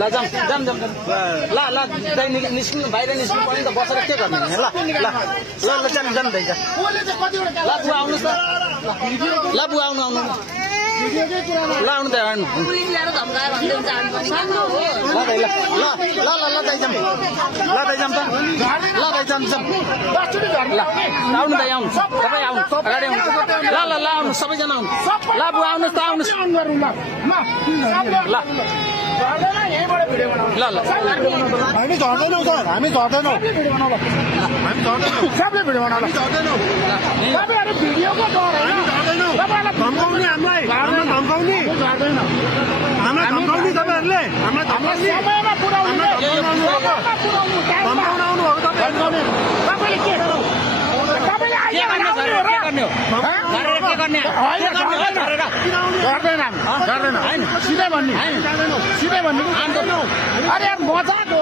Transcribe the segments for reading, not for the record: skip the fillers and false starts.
ल जाम निस्किनु बाहिर निस्किनु पर्ने त बसेर के गर्ने ल जाम दैछ ल बुवा आउनुहोस् त ल बुवा आउनु ल आउनु त आउनु ल दाइजाम त ल दाइजाम ल आउनु त आउनु तपाईँ आउनु अगाडि आउनु ल आउनु सबैजना आउनु ल बुवा आउनुहोस् त आउनुहोस् ल हामी झर्दैनौँ सर हामी झर्दैनौँ सबले भिडियो बनाउनु तपाईँहरू भिडियोको डर होइन तपाईँहरूलाई धम्काउने हामीलाई धम्काउने हामीलाई धम्काउने तपाईँहरूले हामीलाई समयमा पुऱ्याउनु धम्काउन आउनु भएको तपाईँले के सिधै भन्ने अरे मजाक हो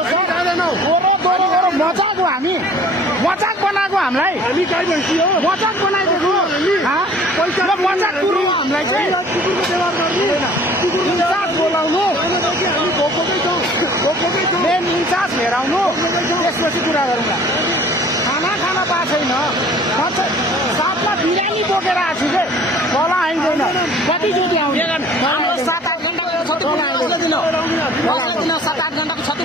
मजाक हो हामी मजाक बनाएको हामीलाई मजाक बनाइदिएको मजाक कुरो हामीलाई चाहिँ बोलाउनु मेन इन्चार्ज हेराउनु त्यसपछि कुरा गरौँला खाना पाएको छैन साथमा बिरामी बोकेर आएको छु कि तल आइँदैन कतिचोटि आउने 7-8 घण्टाको छुट्टी 7-8 घण्टाको छुट्टी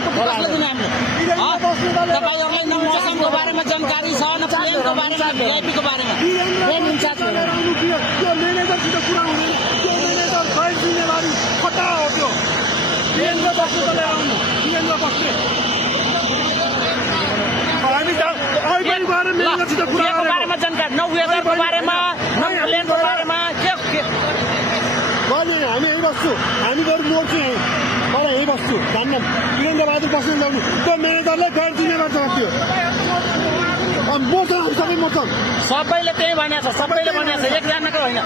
तपाईँहरूलाई न मौसमको बारेमा जानकारी छ न प्लेनको बारेमा भिआइपीको बारेमा मेन इन्चार्ज म्यानेजरसित कुरा हुने म्यानेजर गैर जिम्मेवारी खटा हो त्यो प्लेनको बस्नुले आउनु प्लेनमा बस्ने बारेमा जानकारी न वेदरको बारेमा न प्लेनको बारेमा के हामी यहीँ बस्छु हामी गएर मोड्छु यहीँ मलाई यहीँ बस्छु जान्न वीरेन्द्र बहादुर बस्नु जानु त्यो म्यानेजरले गैर जिम्मेवार जवाब दियो सबै मोर्छन् सबैले त्यही भनेको छ सबैले भनेको छ एकजनाको होइन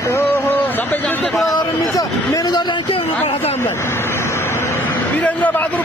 सबैजना म्यानेजरले के हुनु पर्छ हामीलाई वीरेन्द्र बहादुर